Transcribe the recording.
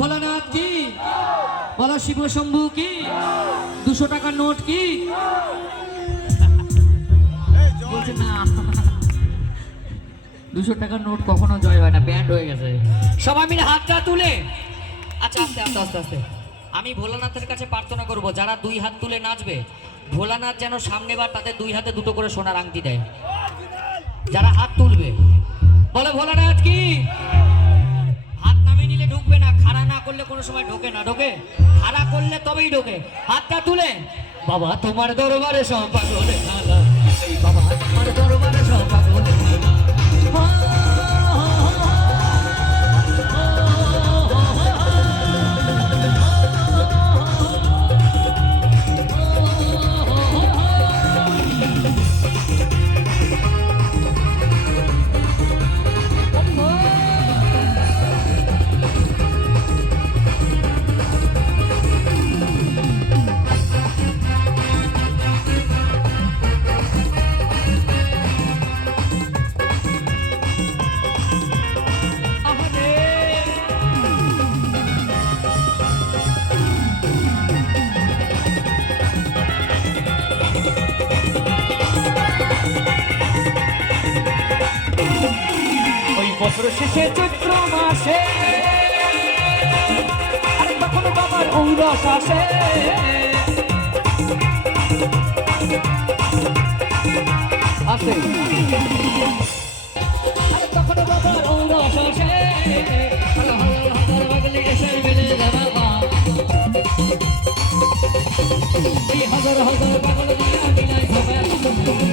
ভোলানাথ বলো শিব শম্ভু কি? দুশো নোট কি? দুশো টাকার নোট কখনো জয় হয় না ব্যান্ড হয়ে গেছে। সবাই মিলে হাতটা তুলে। আচ্ছা আস্তে আস্তে আস্তে আস্তে। আমি ভোলানাথের কাছে প্রার্থনা করব, যারা দুই হাত তুলে নাচবে, ভোলানাথ যেন সামনে সামনেবার তাদের দুই হাতে দুটো করে সোনার আংটি দেয়। যারা হাত তুলবে বলে ভোলানাথ কি? হাত নামিয়ে নিলে ঢুকবে না, খাড়া না করলে কোনো সময় ঢোকে না, ঢোকে? খাড়া করলে তবেই ঢোকে। হাতটা তুলে। বাবা, তোমার দরবারে সব পাগলে বাবা, তোমার দরবারে সব বছর শেষে চৈত্র মাসে। আর তখন বাবার ঔরস আসে। আসে। তখন বাবার ঔরস আসে। হাজার হাজার পাগল দিয়া মিলাই